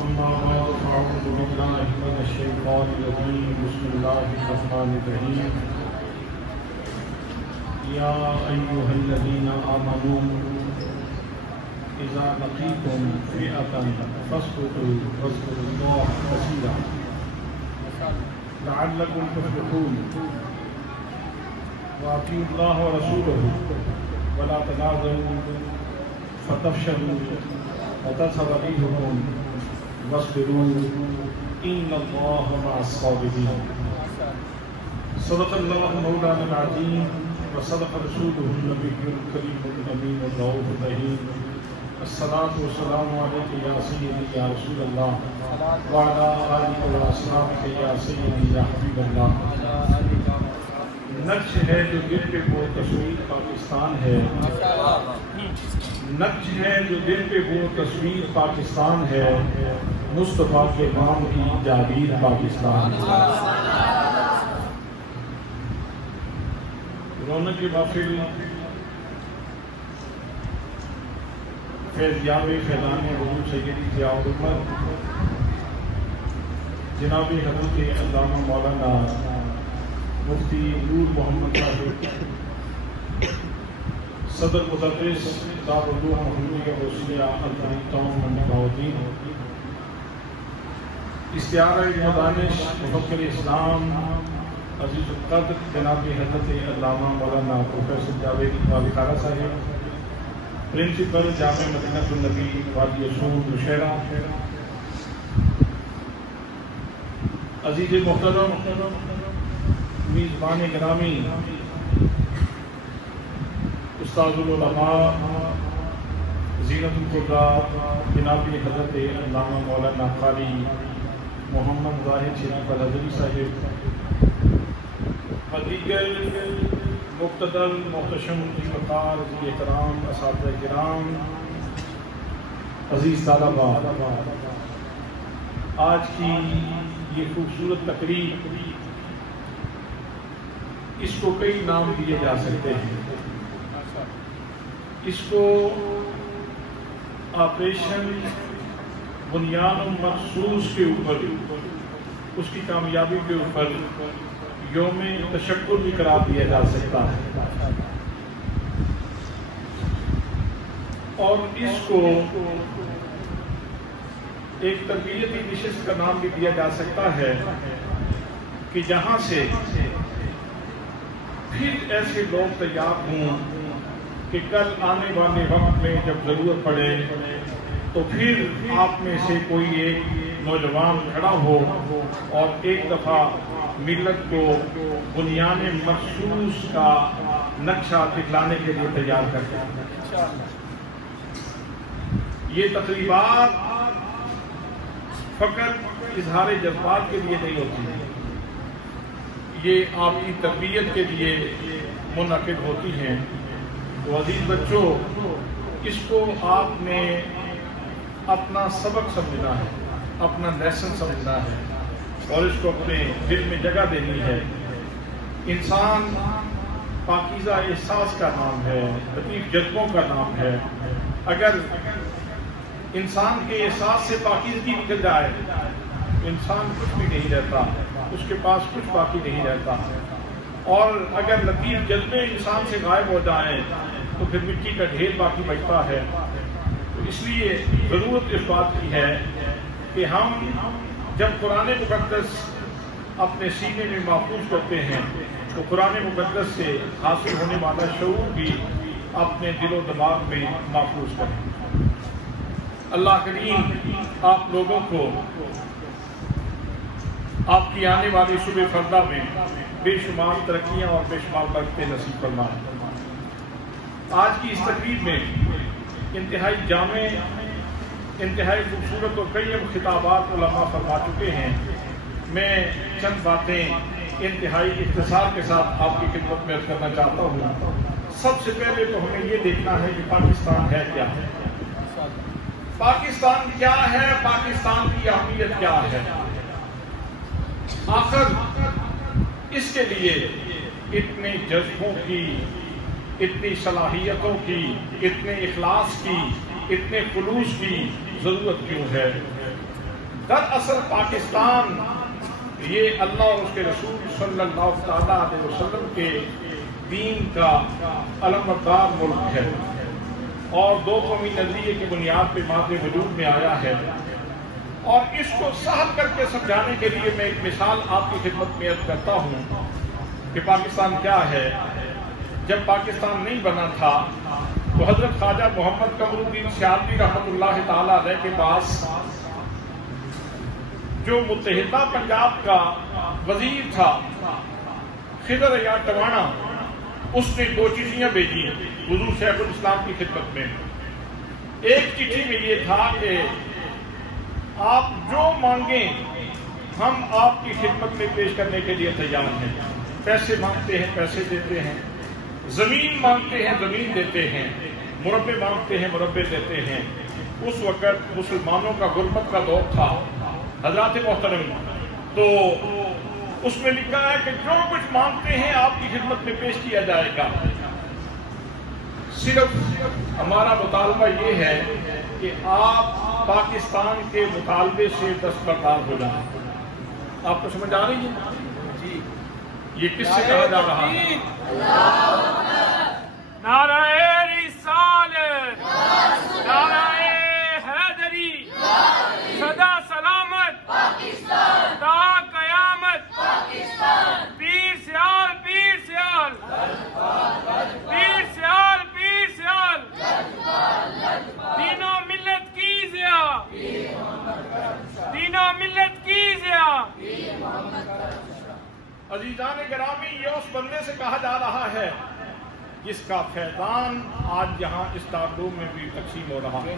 أما بعد فأعوذ بالله من الشيطان الرجيم بسم الله الرحمن الرحيم يا أيها الذين آمنوا إذا لقيتم فئة فاثبتوا واذكروا الله كثيرا لعلكم تفلحون وأطيعوا الله ورسوله ولا تنازعوا فتفشلوا وتذهب ريحكم واصبروا إن الله مع الصابرين. صدق الله مولانا العظيم وصدق رسوله النبي الكريم الأمين الرؤوف الرحيم. الصلاة والسلام عليك يا سيدي يا رسول الله وعلى آلك وأصحابك يا سيدي يا حبيب الله. نقش ہے جو دل پہ وہ تصویر پاکستان ہے، نقش ہے جو دل پہ وہ تصویر پاکستان ہے، مصطفیٰ کے نام کی جاوید پاکستان ہے. رونق محفل فیضیاب فیضان حضور سیدی ضیاء العمر جناب حضرت علامہ مولانا مفتی نور محمد صاحب صدر مدرس دارالعلوم محمدیہ غوثیہ الفریق ٹاؤن منڈی بہاؤالدین، استعارہ دانش مفکر اسلام عزیز القدر جناب حضرت علامہ مولانا پروفیسر جاوید اقبال خارا صاحب، پرنسپل جامع مدینہ النبی وادی عصور نوشہرہ، عزیز محترم میزبان گرامی استاد العلماء زینت القرآن جناب حضرت علامہ مولانا قاری محمد ظاہر شریف الحضری صاحب، دیگر مقتدر محتشم وقار ذی احترام اساتذہ کرام، عزیز طلباء، آج کی یہ خوبصورت تقریب اس کو کئی نام دیے جا سکتے ہیں. اس کو آپریشن بنیاد مخصوص کے اوپر، اس کی کامیابی کے اوپر یوم تشکر بھی قرار دیا جا سکتا ہے، اور اس کو ایک تربیتی نشست کا نام بھی دیا جا سکتا ہے کہ جہاں سے پھر ایسے لوگ تیار ہوں کہ کل آنے والے وقت میں جب ضرورت پڑے تو پھر آپ میں سے کوئی ایک نوجوان کھڑا ہو اور ایک دفعہ ملت کو بنیان مخصوص کا نقشہ دکھلانے کے لیے تیار کرتے ہیں. یہ تقریبات فقط اظہار جذبات کے لیے نہیں ہوتی ہیں، یہ آپ کی تربیت کے لیے منعقد ہوتی ہیں. تو عزیز بچوں، اس کو آپ نے اپنا سبق سمجھنا ہے، اپنا لیسن سمجھنا ہے، اور اس کو اپنے دل میں جگہ دینی ہے. انسان پاکیزہ احساس کا نام ہے، لطیف جذبوں کا نام ہے. اگر انسان کے احساس سے پاکیزگی نکل جائے انسان کچھ بھی نہیں رہتا، اس کے پاس کچھ باقی نہیں رہتا. اور اگر لطیف جذبے انسان سے غائب ہو جائیں تو پھر مٹی کا ڈھیر باقی بچتا ہے. تو اس لیے ضرورت اس بات کی ہے کہ ہم جب قرآن مقدس اپنے سینے میں محفوظ کرتے ہیں تو قرآن مقدس سے حاصل ہونے والا شعور بھی اپنے دل و دماغ میں محفوظ کریں. اللہ کریم آپ لوگوں کو آپ کی آنے والی صبح فردہ میں بے شمار ترقیاں اور بے شمار برکتیں نصیب فرمائیں. آج کی اس تقریب میں انتہائی جامع، انتہائی خوبصورت اور کئی خطابات علماء فرما چکے ہیں. میں چند باتیں انتہائی اختصار کے ساتھ آپ کی خدمت میں عرض کرنا چاہتا ہوں. سب سے پہلے تو ہمیں یہ دیکھنا ہے کہ پاکستان ہے کیا ہے، پاکستان کیا ہے، پاکستان کی اہمیت کیا ہے. آخر اس کے لیے اتنے جذبوں کی، اتنی صلاحیتوں کی، اتنے اخلاص کی، اتنے خلوص کی ضرورت کیوں ہے؟ دراصل پاکستان یہ اللہ اور اس کے رسول صلی اللہ تعالیٰ علیہ وسلم کے دین کا علمبردار ملک ہے اور دو قومی نظریے کی بنیاد پہ ماضی وجود میں آیا ہے. اور اس کو سہل کر کے سمجھانے کے لیے میں ایک مثال آپ کی خدمت میں عرض کرتا ہوں کہ پاکستان کیا ہے. جب پاکستان نہیں بنا تھا تو حضرت خواجہ محمد قمر الدین سیالوی رحمۃ اللہ تعالی علیہ کے پاس جو متحدہ پنجاب کا وزیر تھا خضر عیاض ٹوانا، اس نے دو چٹھیاں بھیجی حضور شیخ الاسلام کی خدمت میں. ایک چٹھی میں یہ تھا کہ آپ جو مانگیں ہم آپ کی خدمت میں پیش کرنے کے لیے تیار ہیں. پیسے مانگتے ہیں پیسے دیتے ہیں، زمین مانگتے ہیں زمین دیتے ہیں، مربے مانگتے ہیں مربے دیتے ہیں. اس وقت مسلمانوں کا غربت کا دور تھا حضرات محترم. تو اس میں لکھا ہے کہ جو کچھ مانگتے ہیں آپ کی خدمت میں پیش کیا جائے گا. صرف ہمارا مطالبہ یہ ہے کہ آپ پاکستان کے مطالبے سے دستبردار ہو جائیں. آپ کو سمجھ آ رہی ہے؟ جی. یہ کس سے کہا جا رہا ہے؟ نعرہ رسالت، نعرہ حیدری، سدا سلامت پاکستان، تا قیامت پاکستان. پیر سیال پیر سیال، پیر سیال پیر سیال، دین و ملت کی ضیا، دین و ملت کی ضیا. عزیزان گرامی، یہ اس بندے سے کہا جا رہا ہے جس کا فیضان آج یہاں اس دارالعلوم میں بھی تقسیم ہو رہا ہے،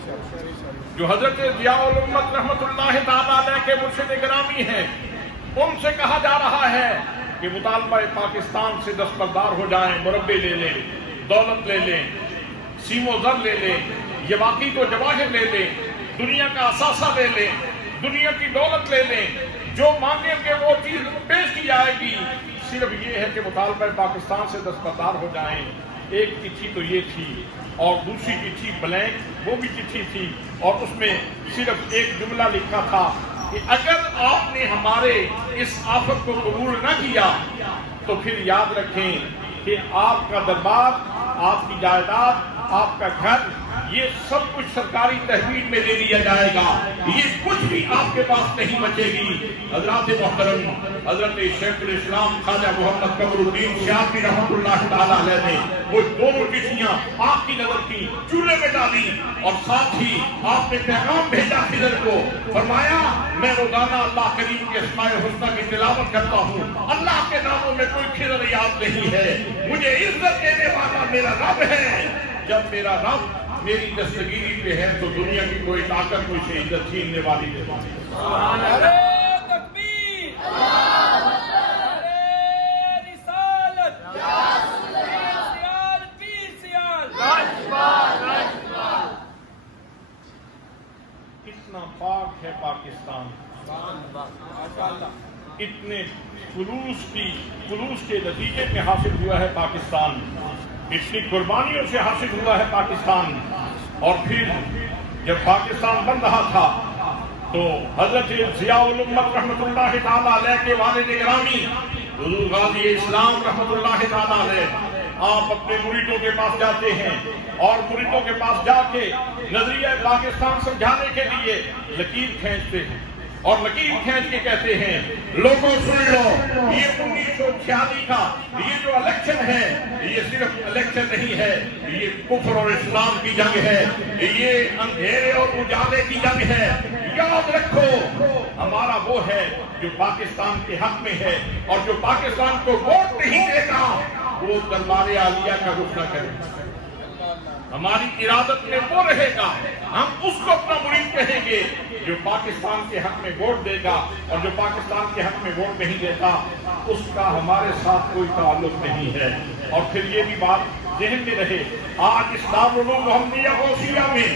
جو حضرت ضیاء الامت رحمۃ اللہ تعالیٰ علیہ کے مرشد گرامی ہیں. ان سے کہا جا رہا ہے کہ مطالبہ پاکستان سے دستبردار ہو جائیں. مربے لے لیں، دولت لے لیں، سیم و زر لے لیں، یواقیت و جواہر لے لیں، دنیا کا اثاثہ لے لیں، دنیا کی دولت لے لیں. جو مانگیں گے وہ چیز پیش کی جائے گی. صرف یہ ہے کہ مطالبہ پاکستان سے دستبردار ہو جائیں. ایک چٹھی تو یہ تھی اور دوسری چٹھی بلینک وہ بھی چٹھی تھی اور اس میں صرف ایک جملہ لکھا تھا کہ اگر آپ نے ہمارے اس آفت کو قبول نہ کیا تو پھر یاد رکھیں کہ آپ کا دربار، آپ کی جائیداد، آپ کا گھر، یہ سب کچھ سرکاری تحویل میں لے لیا جائے گا. یہ کچھ بھی آپ کے پاس نہیں بچے گی. حضرات محترم، حضرت شیخ الاسلام خواجہ محمد قمر الدین سیالوی رحمۃ اللہ تعالیٰ علیہ نے وہ دونوں چٹھیاں آپ کی نظر کی چولہے میں ڈالی اور ساتھ ہی آپ نے پیغام بھیجا خضر کو. فرمایا میں روزانہ اللہ کریم کے اسماء الحسنی کی تلاوت کرتا ہوں. اللہ کے ناموں میں کوئی خضر یاد نہیں ہے. مجھے عزت دینے والا میرا رب ہے. جب میرا رب میری دستگیری پہ ہے تو دنیا کی کوئی طاقت مجھ سے عزت چھیننے والی نہیں. اتنا پاک ہے پاکستان، اتنے خلوص کے نتیجے میں حاصل ہوا ہے پاکستان، اتنی قربانیوں سے حاصل ہوا ہے پاکستان. اور پھر جب پاکستان بن رہا تھا تو حضرت ضیاء الامت رحمۃ اللہ تعالیٰ علیہ کے والد گرامی حضور غازی اسلام رحمۃ اللہ تعالیٰ علیہ، آپ اپنے مریدوں کے پاس جاتے ہیں اور مریدوں کے پاس جا کے نظریہ پاکستان سمجھانے کے لیے لکیر کھینچتے ہیں اور لکیر کھینچ کے کہتے ہیں لوگوں سن لو، یہ 1946 کا یہ جو الیکشن ہے یہ صرف الیکشن نہیں ہے، یہ کفر اور اسلام کی جنگ ہے، یہ اندھیرے اور اجالے کی جنگ ہے. یاد رکھو ہمارا وہ ہے جو پاکستان کے حق میں ہے اور جو پاکستان کو ووٹ نہیں دے گا وہ دربار عالیہ کا رخ نہ کرے. ہماری ارادت میں وہ رہے گا، ہم اس کو اپنا مرید کہیں گے جو پاکستان کے حق میں ووٹ دے گا، اور جو پاکستان کے حق میں ووٹ نہیں دیتا اس کا ہمارے ساتھ کوئی تعلق نہیں ہے. اور پھر یہ بھی بات ذہن میں رہے، آج اس دارالعلوم محمدیہ غوثیہ میں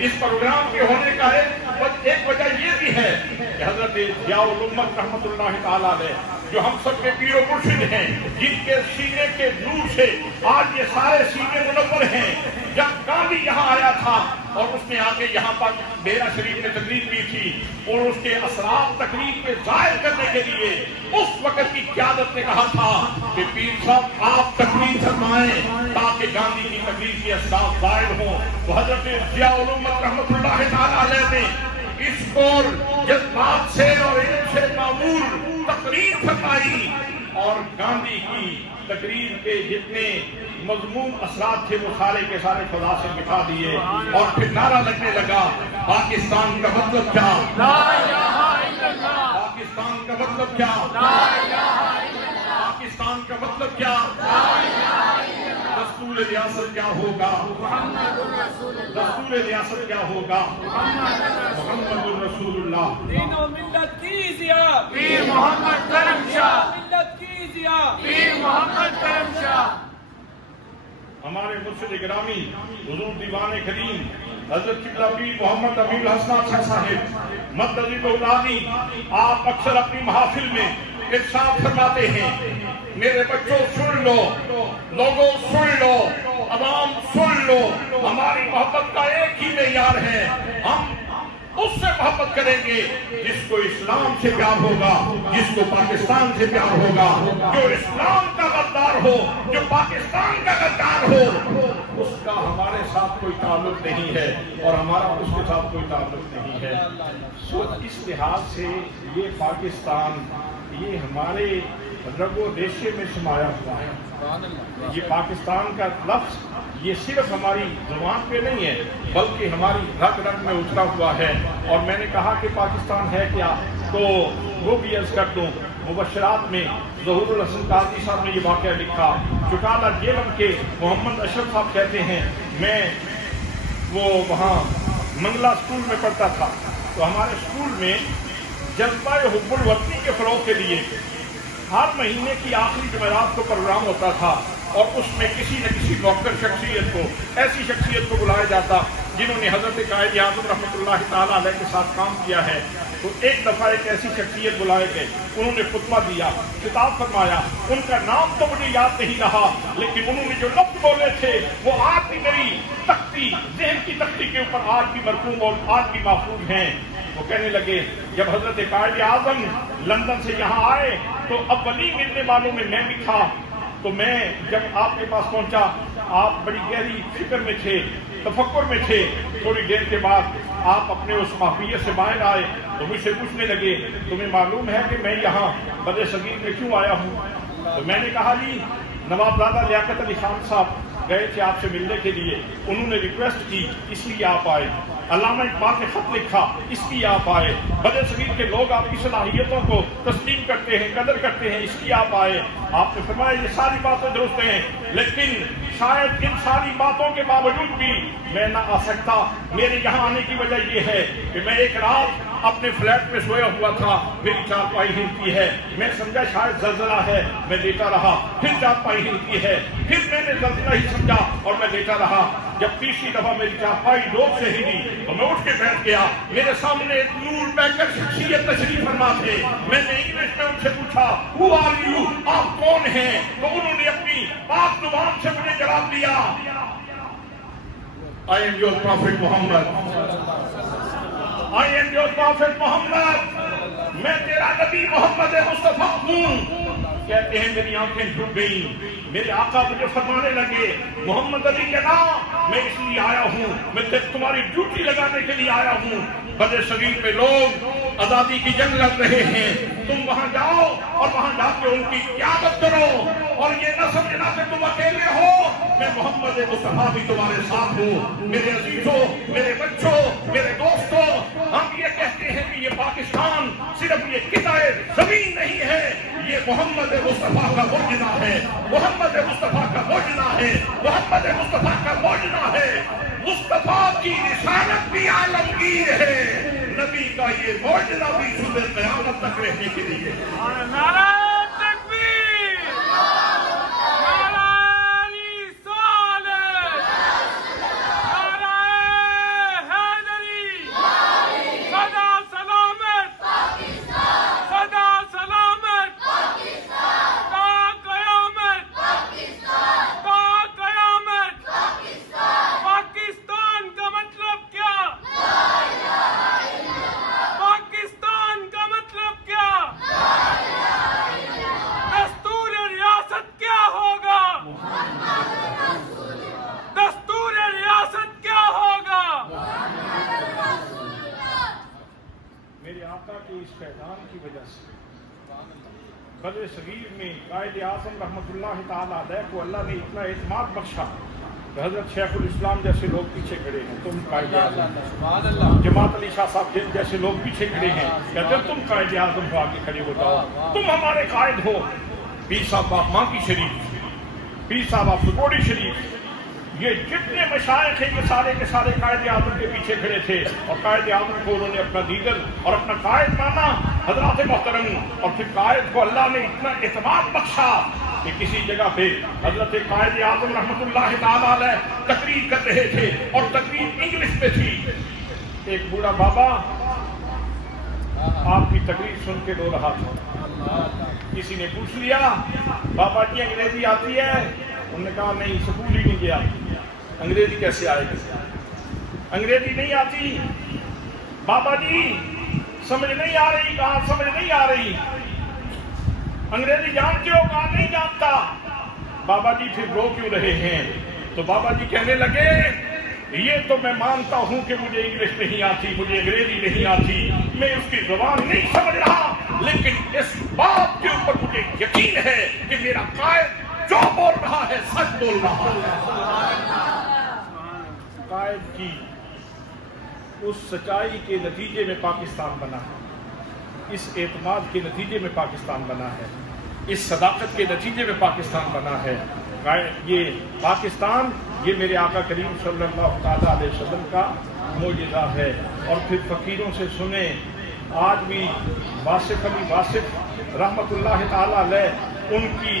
اس پروگرام کے ہونے کا ایک وجہ یہ بھی ہے کہ حضرت ضیاء الامت رحمۃ اللہ تعالیٰ علیہ جو ہم سب کے پیر و مرشد ہیں، جن کے سینے کے نور سے آج یہ سارے سینے منور ہیں. جب گاندھی یہاں آیا تھا اور اس نے آگے یہاں پر ڈیرہ شریف میں تقریر کی تھی اور اس کے اثرات تقریر پہ ظاہر کرنے کے لیے اس وقت کی قیادت نے کہا تھا کہ پیر صاحب آپ تقریر فرمائیں تاکہ گاندھی کی تقریر کے اثرات ظاہر ہوں. تو حضرت ضیاء الامت رحمۃ اللہ تعالی علیہ نے اس کو جذبات سے اور علم سے معمور تقریر فرمائی اور گاندھی کی تقریر کے جتنے مضمون اثرات تھے وہ سارے کے سارے خدا سے مٹا دیے اور پھر نعرہ لگنے لگا پاکستان کا مطلب کیا؟ لا الہ الا اللہ. پاکستان کا مطلب کیا؟ لا الہ الا اللہ. پاکستان کا مطلب کیا؟ لا الہ الا اللہ. دستور ریاست کیا ہوگا؟ محمد رسول اللہ. دستور ریاست کیا ہوگا؟ محمد رسول اللہ. دین و ملت کی ضیاء پیر محمد کرم شاہ. ملت کی ضیاء پیر محمد کرم شاہ. ہمارے مرشد گرامی حضور دیوان کریم حضرت قبلہ پیر محمد امین الحسن شاہ صاحب مدنی بولانی آپ اکثر اپنی محافل میں ارشاد فرماتے ہیں میرے بچوں سن لو، لوگوں سن لو، عوام سن لو، ہماری محبت کا ایک ہی معیار ہے، ہم اس سے محبت کریں گے جس کو اسلام سے پیار ہوگا، جس کو پاکستان سے پیار ہوگا، جو اسلام کا غدار ہو، جو پاکستان کا غدار ہو، اس کا ہمارے ساتھ کوئی تعلق نہیں ہے اور ہمارا اس کے ساتھ کوئی تعلق نہیں ہے. سو اس لحاظ سے یہ پاکستان یہ ہمارے رگ و ریشے میں سمایا ہوا ہے. یہ پاکستان کا لفظ یہ صرف ہماری زبان پہ نہیں ہے بلکہ ہماری رگ رگ میں اترا ہوا ہے. اور میں نے کہا کہ پاکستان ہے کیا تو وہ بھی عرض کر دوں. مبشرات میں ظہور الحسن قاضی صاحب نے یہ واقعہ لکھا. چکالہ جیلم کے محمد اشرف صاحب کہتے ہیں میں وہ وہاں منگلہ اسکول میں پڑھتا تھا تو ہمارے اسکول میں جذبہ حب الوطنی کے فروغ کے لیے ہر مہینے کی آخری جمعرات کو پروگرام ہوتا تھا اور اس میں کسی نہ کسی موقر شخصیت کو ایسی شخصیت کو بلایا جاتا جنہوں نے حضرت قائد اعظم رحمۃ اللہ تعالیٰ علیہ کے ساتھ کام کیا ہے. تو ایک دفعہ ایک ایسی شخصیت بلائے گئے، انہوں نے خطبہ دیا، خطاب فرمایا. ان کا نام تو مجھے یاد نہیں رہا لیکن انہوں نے جو لفظ بولے تھے وہ آج بھی میری تختی ذہن کی تختی کے اوپر آج بھی مرقوم اور آج بھی محفوظ ہیں. وہ کہنے لگے جب حضرت قائد اعظم لندن سے یہاں آئے تو اولین ملنے والوں میں بھی تھا. تو میں جب آپ کے پاس پہنچا آپ بڑی گہری فکر میں تھے، تفکر میں تھے. تھوڑی دیر کے بعد آپ اپنے اس محفیت سے باہر آئے تو مجھ سے پوچھنے لگے تمہیں معلوم ہے کہ میں یہاں بر صغیر میں کیوں آیا ہوں؟ تو میں نے کہا جی نوابزادہ لیاقت علی خان صاحب گئے تھے آپ سے ملنے کے لیے، انہوں نے ریکویسٹ کی اس لیے آپ آئے. علامہ اقبال نے خط لکھا اس لیے آپ آئے. بر صغیر کے لوگ آپ کی صلاحیتوں کو تسلیم کرتے ہیں، قدر کرتے ہیں، اس لیے آپ آئے. آپ نے فرمایا یہ ساری باتیں درست ہیں لیکن شاید ان ساری باتوں کے باوجود بھی میں نہ آ سکتا. میرے یہاں آنے کی وجہ یہ ہے کہ میں ایک رات اپنے فلیٹ میں سویا ہوا تھا، میری چارپائی ہلتی ہے، میں سمجھا شاید زلزلہ ہے، میں لیٹا رہا. پھر چارپائی ہلتی ہے، پھر میں نے زلزلہ ہی سمجھا اور میں لیٹا رہا. جب تیسری دفعہ میری چارپائی زور سے ہلی تو میں اٹھ کے بیٹھ گیا. میرے سامنے ایک نور بیکر شخصیت تشریف فرما تھے. میں نے انگلش میں ان سے پوچھا Who are you؟ آپ کون ہیں؟ تو انہوں نے اپنی پاک زبان سے مجھے جواب دیا I am your prophet Muhammad. I am your prophet Muhammad. میں تیرا نبی محمد مصطفیٰ ہوں. کہتے ہیں میری آنکھیں جھک گئیں. میرے آقا مجھے فرمانے لگے محمد علی کے نام میں اس لیے آیا ہوں، میں تمہاری ڈیوٹی لگانے کے لیے آیا ہوں. بر صغیر میں لوگ آزادی کی جنگ لڑ رہے ہیں، تم وہاں جاؤ اور وہاں جا کے ان کی قیادت کرو اور یہ نہ سمجھنا کہ تم اکیلے ہو. میں محمد مصطفیٰ بھی تمہارے ساتھ ہوں. میرے عزیزوں، میرے بچوں، میرے دوستوں، ہم یہ کہتے ہیں کہ یہ پاکستان صرف یہ قطعہ زمین نہیں ہے، یہ محمد مصطفیٰ کا معجزہ ہے، محمد مصطفیٰ کا معجزہ ہے، محمد مصطفیٰ کا معجزہ ہے. مصطفیٰ کی رسالت بھی عالمگیر ہے، نبی کا یہ معجزہ بھی صبح قیامت تک رہنے کے لیے. نعرہ تکبیر، نعرہ رسالت، نعرہ حیدری، صدا سلامت، صدا سلامت، تا قیامت، تا قیامت. پاکستان کا مطلب میرے آقا کے اس پیغام کی وجہ سے بر صغیر میں قائد اعظم رحمۃ اللہ تعالیٰ علیہ کو اللہ نے اتنا اعتماد بخشا کہ حضرت شیخ الاسلام جیسے لوگ پیچھے کھڑے ہیں، تم قائد اعظم، جماعت علی شاہ صاحب جیسے لوگ پیچھے کھڑے ہیں، کہتے ہیں تم قائد اعظم ہو، آگے کھڑے ہو جاؤ، تم ہمارے قائد ہو۔ پیر صاحب آپ ماں کی شریف، پیر صاحب آپ سکوڑی شریف، یہ جتنے مشائخ ہیں یہ سارے کے سارے قائد اعظم کے پیچھے کھڑے تھے، اور قائد اعظم کو انہوں نے اپنا لیڈر اور اپنا قائد مانا حضرات محترم۔ اور پھر قائد کو اللہ نے اتنا اعتماد بخشا کہ کسی جگہ پہ حضرت قائد اعظم رحمۃ اللہ تعالیٰ علیہ تقریر کر رہے تھے اور تقریر انگلش میں تھی، ایک بوڑھا بابا آپ کی تقریر سن کے رو رہا تھا۔ کسی نے پوچھ لیا بابا جی انگریزی آتی ہے؟ انہوں نے کہا نہیں، سکول ہی نہیں گیا، انگریزی کیسے آئے گی؟ انگریزی نہیں آتی بابا جی، سمجھ نہیں آ رہی، کہاں سمجھ نہیں آ رہی؟ انگریزی جانتے ہو؟ کہاں نہیں جانتا۔ بابا جی پھر رو کیوں رہے ہیں؟ تو بابا جی کہنے لگے یہ تو میں مانتا ہوں کہ مجھے انگلش نہیں آتی، مجھے انگریزی نہیں آتی، میں اس کی زبان نہیں سمجھ رہا، لیکن اس بات کے اوپر مجھے یقین ہے کہ میرا قائد جو بول رہا ہے سچ بول رہا ہے۔ قائد کی اس سچائی کے نتیجے میں پاکستان بنا ہے، اس اعتماد کے نتیجے میں پاکستان بنا ہے، اس صداقت کے نتیجے میں پاکستان بنا ہے۔ یہ پاکستان یہ میرے آقا کریم صلی اللہ تعالیٰ علیہ وسلم کا معجزہ ہے۔ اور پھر فقیروں سے سنیں، آج بھی واصف علی واصف رحمۃ اللہ تعالیٰ علیہ ان کی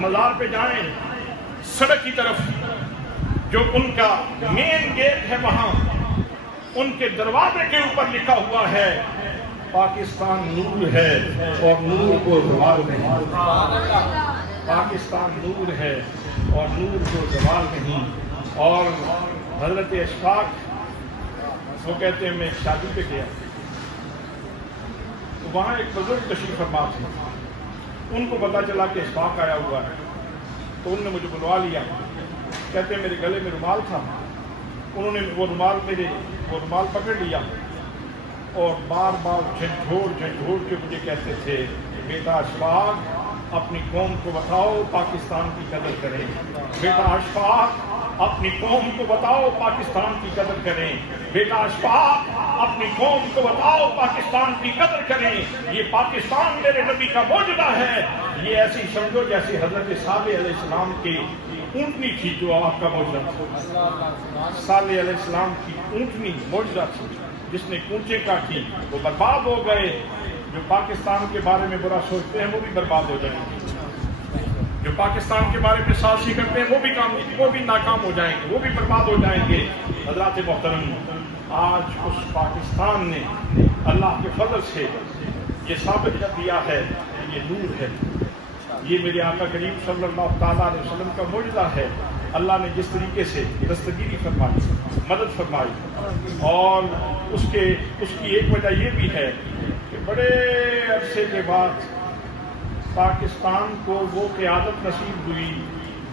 مزار پہ جائیں، سڑک کی طرف جو ان کا مین گیٹ ہے وہاں ان کے دروازے کے اوپر لکھا ہوا ہے پاکستان نور ہے اور نور کو زوال نہیں۔ پاکستان نور ہے اور نور کو زوال نہیں۔ اور حضرت اشفاق وہ کہتے ہیں میں ایک شادی پہ گیا تو وہاں ایک بزرگ تشریف فرما تھے، ان کو پتا چلا کہ اشفاق آیا ہوا ہے تو انہوں نے مجھے بلوا لیا، کہتے ہیں میرے گلے میں رومال تھا، انہوں نے وہ رومال پکڑ لیا اور بار بار جھنجھوڑ کے مجھے کہتے تھے بیٹا اشفاق اپنی قوم کو بتاؤ پاکستان کی قدر کریں، بیٹا اشفاق اپنی قوم کو بتاؤ پاکستان کی قدر کریں، بیٹا اشفاق اپنی قوم کو بتاؤ پاکستان کی قدر کریں، یہ پاکستان میرے نبی کا معجزہ ہے۔ یہ ایسی سمجھو جیسے حضرت صالح علیہ السلام کی اونٹنی تھی جو آپ کا معجزہ تھا۔ صالح علیہ السلام کی اونٹنی معجزہ تھی، جس نے کونچے کاٹی وہ برباد ہو گئے۔ جو پاکستان کے بارے میں برا سوچتے ہیں وہ بھی برباد ہو جائیں گے، جو پاکستان کے بارے میں سازشی کرتے ہیں وہ بھی ناکام ہو جائیں گے، وہ بھی برباد ہو جائیں گے۔ حضرات محترم، آج اس پاکستان نے اللہ کے فضل سے یہ ثابت کر دیا ہے کہ یہ نور ہے، یہ میرے آقا کریم صلی اللہ تعالیٰ علیہ وسلم کا معجزہ ہے۔ اللہ نے جس طریقے سے دستگیری فرمائی، مدد فرمائی، اور اس کی ایک وجہ یہ بھی ہے کہ بڑے عرصے کے بعد پاکستان کو وہ قیادت نصیب ہوئی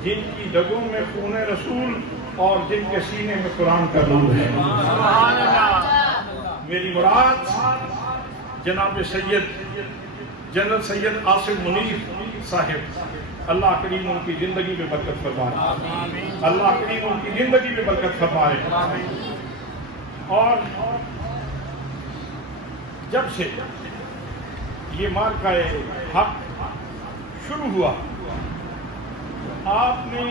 جن کی رگوں میں خون رسول اور جن کے سینے میں قرآن کا نور ہے۔ میری مراد جناب جنرل سید آصف منیر صاحب، اللہ کریم ان کی زندگی میں برکت فرمائے، اللہ کریم ان کی زندگی میں برکت فرمائے۔ اور جب سے یہ مارکہ حق شروع ہوا آپ نے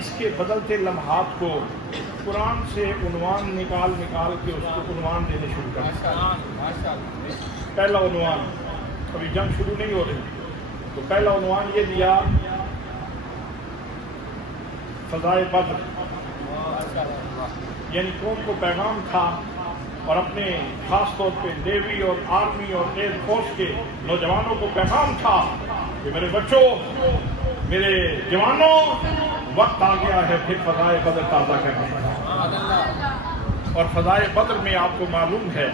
اس کے بدلتے لمحات کو قرآن سے عنوان نکال کے اس کو عنوان دینے شروع کر۔ پہلا عنوان، ابھی جنگ شروع نہیں ہو رہی تو پہلا عنوان یہ دیا فضائے بدر، یعنی قوم کو پیغام تھا اور اپنے خاص طور پہ نیوی اور آرمی اور ایئر فورس کے نوجوانوں کو پیغام تھا کہ میرے بچوں، میرے جوانوں، وقت آ گیا ہے پھر فضائے بدر تازہ کرنے کا۔ اور فضائے بدر میں آپ کو معلوم ہے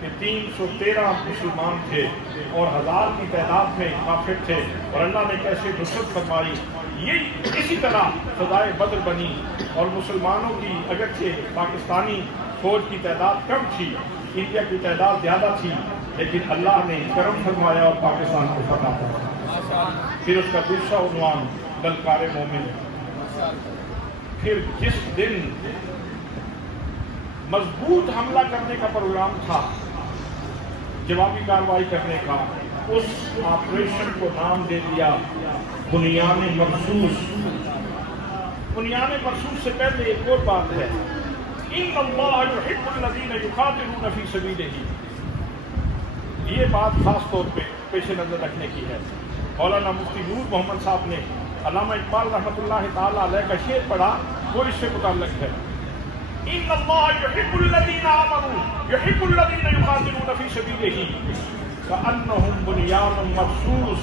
کہ 313 مسلمان تھے اور 1000 کی تعداد میں کافر تھے، اور اللہ نے کیسے نصرت فرمائی۔ یہ اسی طرح فضائے بدر بنی اور مسلمانوں کی اگرچہ پاکستانی فوج کی تعداد کم تھی، انڈیا کی تعداد زیادہ تھی، لیکن اللہ نے کرم فرمایا اور پاکستان کو فتح کیا۔ پھر اس کا دوسرا عنوان للکار مومن۔ پھر جس دن مضبوط حملہ کرنے کا پروگرام تھا، جوابی کارروائی کرنے کا، اس آپریشن کو نام دے دیا بنیان مرصوص۔ بنیان مرصوص سے پہلے ایک اور بات ہے، ان اللہ یحب الذین یقاتلون فی سبیلہ۔ یہ بات خاص طور پہ پیش نظر رکھنے کی ہے۔ مولانا مفتی نور محمد صاحب نے علامہ اقبال رحمۃ اللہ تعالی علیہ کا شعر پڑھا، وہ اس سے متعلق ہے۔ ان اللہ یحب الذین آمنوا یحب الذین یقاتلون فی سبیلہ کأنہم بنیان مرصوص۔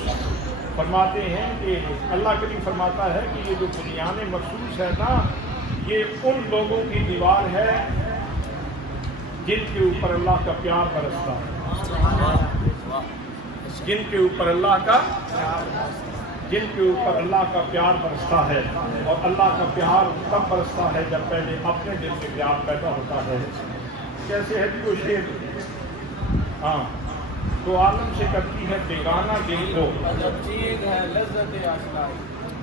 فرماتے ہیں کہ اللہ کریم فرماتا ہے کہ یہ جو بنیان مرصوص ہے نا، یہ ان لوگوں کی دیوار ہے جن کے اوپر اللہ کا پیار برستا ہے، جن کے اوپر اللہ کا پیار برستا ہے۔ اور اللہ کا پیار تب برستا ہے جب پہلے اپنے دل میں پیار پیدا ہوتا ہے۔ کیسے ہے وہ شعر؟ ہاں، دو عالم سے کرتی ہے بیگانہ دل کو،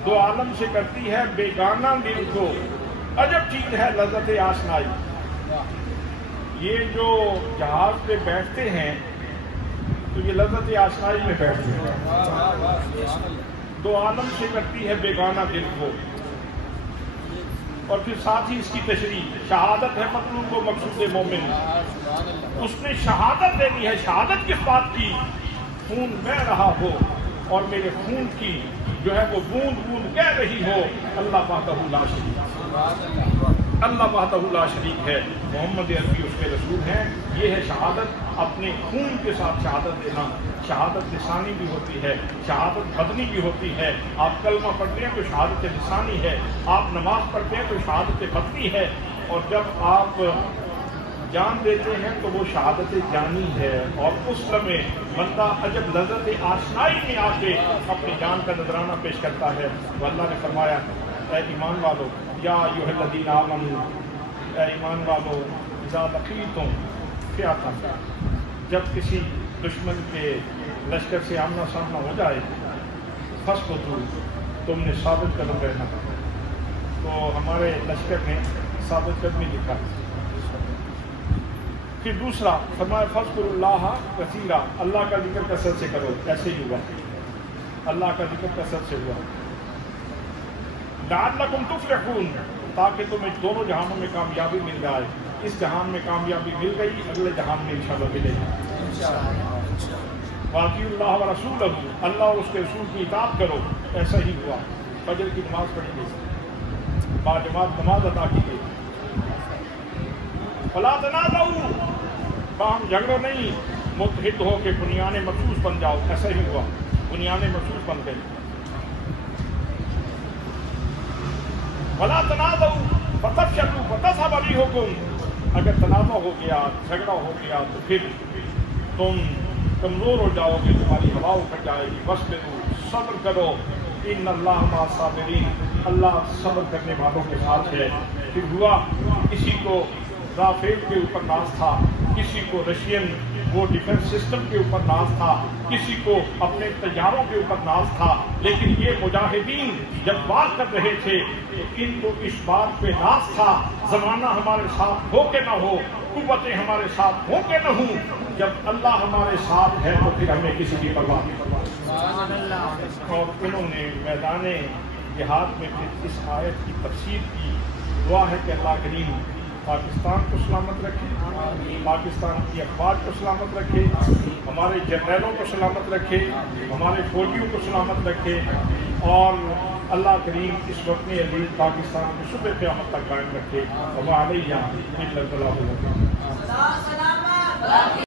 دو عالم سے کرتی ہے بیگانہ دل کو، عجب چیز ہے لذت آشنائی۔ یہ جو جہاز پہ بیٹھتے ہیں تو یہ لذت آشنائی میں بیٹھتے ہیں۔ دو عالم سے کرتی ہے بیگانہ دل کو، اور پھر ساتھ ہی اس کی تشریح، شہادت ہے مطلوب و مقصود مومن۔ اس نے شہادت دینی ہے۔ شہادت کس بات کی؟ خون بہ رہا ہو اور میرے خون کی جو ہے وہ بوند بوند کہہ رہی ہو اللہ وحدہ لا شریک، اللہ وحدہ لا شریک ہے، محمد عربی اس کے رسول ہیں۔ یہ ہے شہادت، اپنے خون کے ساتھ شہادت دینا۔ شہادت لسانی بھی ہوتی ہے، شہادت بدنی بھی ہوتی ہے۔ آپ کلمہ پڑھتے ہیں تو شہادت لسانی ہے، آپ نماز پڑھتے ہیں تو شہادت بدنی ہے، اور جب آپ جان دیتے ہیں تو وہ شہادت جانی ہے۔ اور اس لمحے بندہ عجب لذت آشنائی میں آ کے اپنی جان کا نذرانہ پیش کرتا ہے۔ تو اللہ نے فرمایا، اے ایمان والو، یا ایھا الذین آمنوا، اے ایمان والو، اذا لقیتم فئۃ، جب کسی دشمن کے لشکر سے آمنا سامنا ہو جائے، فاثبتوا، تم نے ثابت قدم رہنا۔ تو ہمارے لشکر نے ثابت قدمی لکھا۔ پھر دوسرا فرمایا فاذکروا اللہ کثیرا، اللہ کا ذکر کثرت سے کرو۔ ایسے ہی ہوا، اللہ کا ذکر کثرت سے ہوا۔ لعلکم تفلحون، تاکہ تمہیں دونوں جہانوں میں کامیابی مل جائے۔ اس جہان میں کامیابی مل گئی، اگلے جہان میں انشاءاللہ ملے گی۔ واطیعوا اللہ ورسولہ، اللہ اور اس کے رسول کی اطاعت کرو۔ ایسا ہی ہوا، فجر کی نماز پڑھی گئی، باجماعت نماز ادا کی گئی۔ فلا تنازعوا، باہم جھگڑو نہیں، متحد ہو کے بنیان مرصوص بن جاؤ۔ ایسا ہی ہوا، بنیان مرصوص بن گئی۔ فلا تنازعوا فتفشلوا وتذهب ريحكم، اگر تنازع ہو گیا، جھگڑا ہو گیا تو پھر تم کمزور ہو جاؤ گے، تمہاری ہوا اکھڑ جائے گی۔ واصبروا، صبر کرو، ان اللہ مع الصابرین، اللہ صبر کرنے والوں کے ساتھ ہے۔ پھر ہوا، کسی کو رافیل کے اوپر ناز تھا، کسی کو رشین وہ ڈیفنس سسٹم کے اوپر ناز تھا، کسی کو اپنے طیاروں کے اوپر ناز تھا، لیکن یہ مجاہدین جب بات کر رہے تھے تو ان کو اس بات پہ ناز تھا، زمانہ ہمارے ساتھ ہو کے نہ ہو، قوتیں ہمارے ساتھ ہو کے نہ ہوں، جب اللہ ہمارے ساتھ ہے تو پھر ہمیں کسی کی پرواہ نہیں۔ اور انہوں نے میدان جہاد میں پھر اس آیت کی تفسیر کی۔ دعا ہے کہ اللہ کریم پاکستان کو سلامت رکھے، پاکستان کی افواج کو سلامت رکھے، ہمارے جنرلوں کو سلامت رکھے، ہمارے فوجیوں کو سلامت رکھے، اور اللہ کریم اس وقت عزیز پاکستان کو صبح قیامت تک قائم رکھے۔ وما علیہ الا البلاغ المبین۔